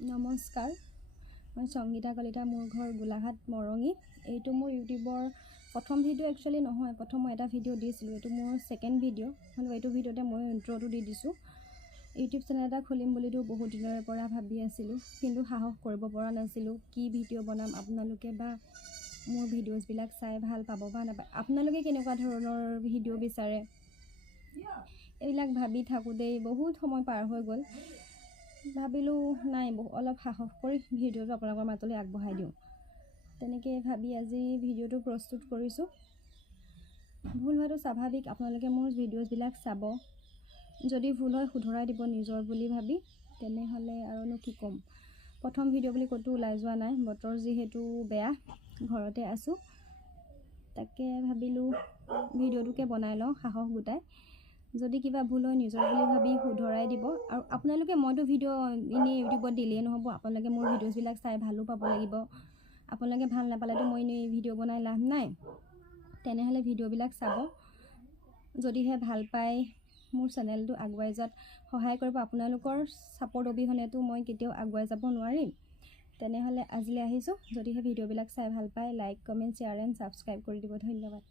নমস্কাৰ, মই সংগীতা কলিতা, মোৰ ঘৰ গোলাঘাট মৰঙী। এইটো মোৰ ইউটিউবৰ প্ৰথম ভিডিঅ' একচুৱেলি নহয়, প্ৰথম মই এটা ভিডিঅ' দিছিলোঁ, এইটো মোৰ ছেকেণ্ড ভিডিঅ'। হ'লেও এইটো ভিডিঅ'তে মই ইণ্ট্ৰ'টো দি দিছোঁ। ইউটিউব চেনেল এটা খুলিম বুলিতো বহুত দিনৰে পৰা ভাবি আছিলোঁ, কিন্তু সাহস কৰিব পৰা নাছিলোঁ। কি ভিডিঅ' বনাম, আপোনালোকে বা মোৰ ভিডিঅ'ছবিলাক চাই ভাল পাব বা নাপায়, আপোনালোকে কেনেকুৱা ধৰণৰ ভিডিঅ' বিচাৰে, এইবিলাক ভাবি থাকোঁতেই বহুত সময় পাৰ হৈ গ'ল। ভাবিলোঁ নাই, অলপ সাহস কৰি ভিডিঅ'টো আপোনালোকৰ মাজলৈ আগবঢ়াই দিওঁ। তেনেকৈ ভাবি আজি ভিডিঅ'টো প্ৰস্তুত কৰিছোঁ। ভুল হোৱাটো স্বাভাৱিক, আপোনালোকে মোৰ ভিডিঅ'ছবিলাক চাব। যদি ভুল হয় শুধৰাই দিব নিজৰ বুলি ভাবি, তেনেহ'লে আৰুনো কি ক'ম। প্ৰথম ভিডিঅ' বুলি ক'তো ওলাই যোৱা নাই, বতৰ যিহেতু বেয়া, ঘৰতে আছোঁ। তাকে ভাবিলোঁ ভিডিঅ'টোকে বনাই লওঁ, সাহস গোটাই। যদি কিবা ভুল হয় নিজৰ বুলি ভাবি শুধৰাই দিব। আৰু আপোনালোকে, মইতো ভিডিঅ' এনেই ইউটিউবত দিলেই নহ'ব, আপোনালোকে মোৰ ভিডিঅ'ছবিলাক চাই ভালো পাব লাগিব। আপোনালোকে ভাল নাপালেতো মই এনেই ভিডিঅ' বনাই লাভ নাই। তেনেহ'লে ভিডিঅ'বিলাক চাব। যদিহে ভাল পায়, মোৰ চেনেলটো আগুৱাই যোৱাত সহায় কৰিব। আপোনালোকৰ ছাপোৰ্ট অবিহনেতো মই কেতিয়াও আগুৱাই যাব নোৱাৰিম। তেনেহ'লে আজিলৈ আহিছোঁ। যদিহে ভিডিঅ'বিলাক চাই ভাল পায়, like, comment, share and subscribe কৰি দিব। ধন্যবাদ।